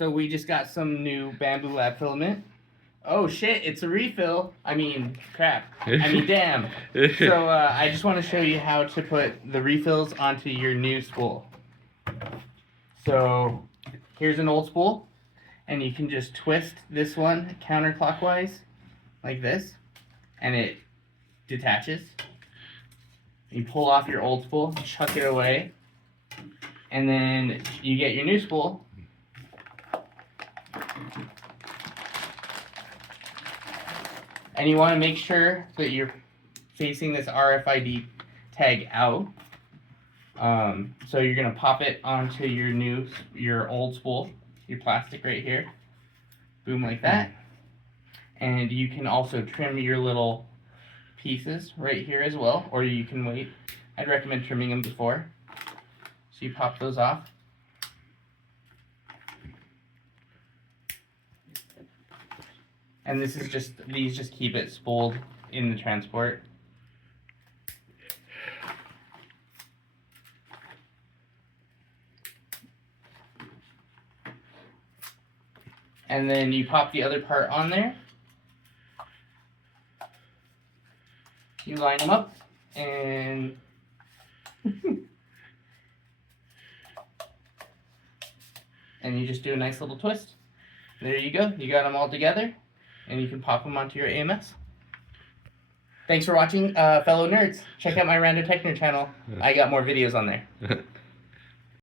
So we just got some new Bambu Lab filament. Oh shit, it's a refill. I mean, crap. I mean, damn. So I just want to show you how to put the refills onto your new spool. So here's an old spool, and you can just twist this one counterclockwise like this, and it detaches. You pull off your old spool, chuck it away, and then you get your new spool. And you want to make sure that you're facing this RFID tag out. So you're going to pop it onto your old spool, your plastic right here. Boom, like that. And you can also trim your little pieces right here as well, or you can wait. I'd recommend trimming them before. So you pop those off. And this is these just keep it spooled in the transport. And then you pop the other part on there. You line them up and and you just do a nice little twist. There you go. You got them all together, and you can pop them onto your AMS. Thanks for watching, fellow nerds. Check out my Rando Techner channel. I got more videos on there.